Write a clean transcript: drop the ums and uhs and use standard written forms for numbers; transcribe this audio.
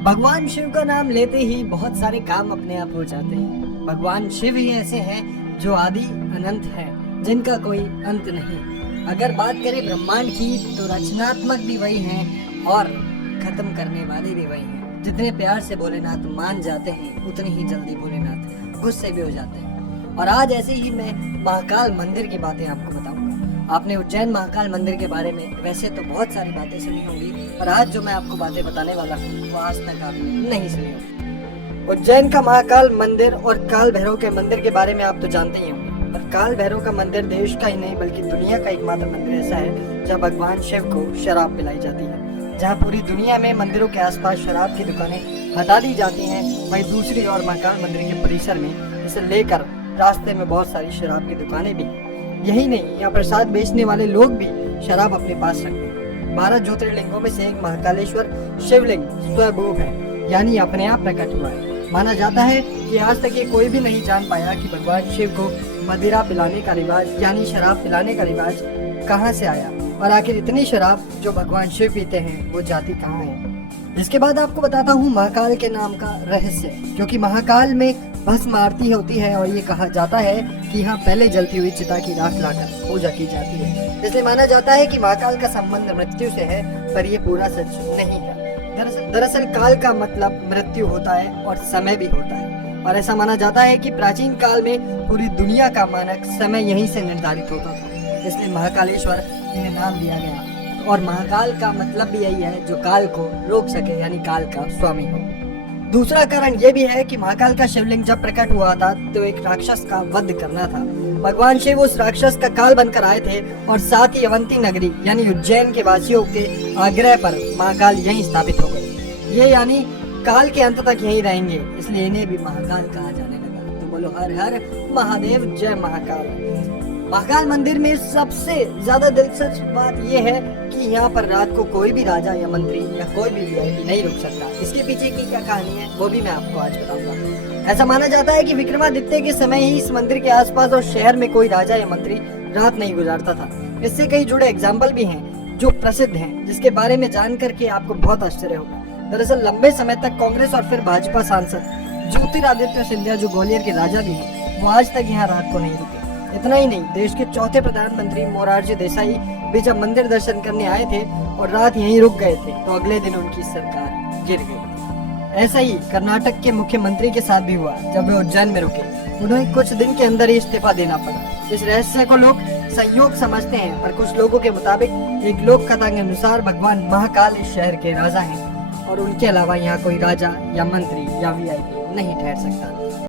भगवान शिव का नाम लेते ही बहुत सारे काम अपने आप हो जाते हैं। भगवान शिव ही ऐसे हैं जो आदि अनंत हैं, जिनका कोई अंत नहीं। अगर बात करें ब्रह्मांड की तो रचनात्मक भी वही हैं और खत्म करने वाले भी वही हैं। जितने प्यार से भोलेनाथ मान जाते हैं उतनी ही जल्दी भोलेनाथ गुस्से भी हो जाते हैं। और आज ऐसे ही मैं महाकाल मंदिर की बातें आपको बताऊंगा। आपने उज्जैन महाकाल मंदिर के बारे में वैसे तो बहुत सारी बातें सुनी होंगी, पर आज जो मैं आपको बातें बताने वाला हूँ वो आज तक आपने नहीं सुनी होगी। उज्जैन का महाकाल मंदिर और काल भैरव के मंदिर के बारे में आप तो जानते ही होंगे, पर काल भैरव का मंदिर देश का ही नहीं बल्कि दुनिया का एकमात्र मंदिर ऐसा है जहाँ भगवान शिव को शराब पिलाई जाती है। जहाँ पूरी दुनिया में मंदिरों के आसपास शराब की दुकानें हटा दी जाती हैं, वहीं दूसरी ओर महाकाल मंदिर के परिसर में इसे लेकर रास्ते में बहुत सारी शराब की दुकानें भी। यही नहीं, यहाँ प्रसाद बेचने वाले लोग भी शराब अपने पास रखते हैं। 12 ज्योतिर्लिंगों में से एक महाकालेश्वर शिवलिंग स्वयंभू है, यानी अपने आप प्रकट हुआ है। माना जाता है कि आज तक ये कोई भी नहीं जान पाया कि भगवान शिव को मदिरा पिलाने का रिवाज यानी शराब पिलाने का रिवाज कहाँ से आया, और आखिर इतनी शराब जो भगवान शिव पीते हैं वो जाती कहाँ है। इसके बाद आपको बताता हूँ महाकाल के नाम का रहस्य, क्योंकि महाकाल में भस्म आरती होती है और ये कहा जाता है कि यहाँ पहले जलती हुई चिता की राख लाकर पूजा की जाती है। इसलिए माना जाता है कि महाकाल का संबंध मृत्यु से है, पर ये पूरा सच नहीं है। दरअसल काल का मतलब मृत्यु होता है और समय भी होता है, और ऐसा माना जाता है कि प्राचीन काल में पूरी दुनिया का मानक समय यहीं से निर्धारित होता था, इसलिए महाकालेश्वर इन्हें नाम दिया गया। और महाकाल का मतलब भी यही है जो काल को रोक सके, यानी काल का स्वामी हो। दूसरा कारण ये भी है कि महाकाल का शिवलिंग जब प्रकट हुआ था तो एक राक्षस का वध करना था। भगवान शिव उस राक्षस का काल बनकर आए थे और साथ ही अवंती नगरी यानी उज्जैन के वासियों के आग्रह पर महाकाल यहीं स्थापित हो गए। ये यानी काल के अंत तक यहीं रहेंगे, इसलिए इन्हें भी महाकाल कहा जाने लगा। तो बोलो हर हर महादेव, जय महाकाल। महाकाल मंदिर में सबसे ज्यादा दिलचस्प बात यह है कि यहाँ पर रात को कोई भी राजा या मंत्री या कोई भी वीआईपी नहीं रुक सकता। इसके पीछे की क्या कहानी है वो भी मैं आपको आज बताऊंगा। ऐसा माना जाता है कि विक्रमादित्य के समय ही इस मंदिर के आसपास और शहर में कोई राजा या मंत्री रात नहीं गुजारता था। इससे कई जुड़े एग्जाम्पल भी हैं जो प्रसिद्ध हैं, जिसके बारे में जान करके आपको बहुत आश्चर्य होगा। दरअसल लंबे समय तक कांग्रेस और फिर भाजपा सांसद ज्योतिरादित्य सिंधिया जो ग्वालियर के राजा भी हैं, वो आज तक यहाँ रात को नहीं रुके। इतना ही नहीं, देश के चौथे प्रधानमंत्री मोरारजी देसाई भी जब मंदिर दर्शन करने आए थे और रात यहीं रुक गए थे तो अगले दिन उनकी सरकार गिर गई। ऐसा ही कर्नाटक के मुख्यमंत्री के साथ भी हुआ। जब वे उज्जैन में रुके, उन्हें कुछ दिन के अंदर ही इस्तीफा देना पड़ा। इस रहस्य को लोग संयोग समझते हैं, पर कुछ लोगों के मुताबिक एक लोक कथा के अनुसार भगवान महाकाल इस शहर के राजा हैं और उनके अलावा यहाँ कोई राजा या मंत्री या वीआईपी नहीं ठहर सकता।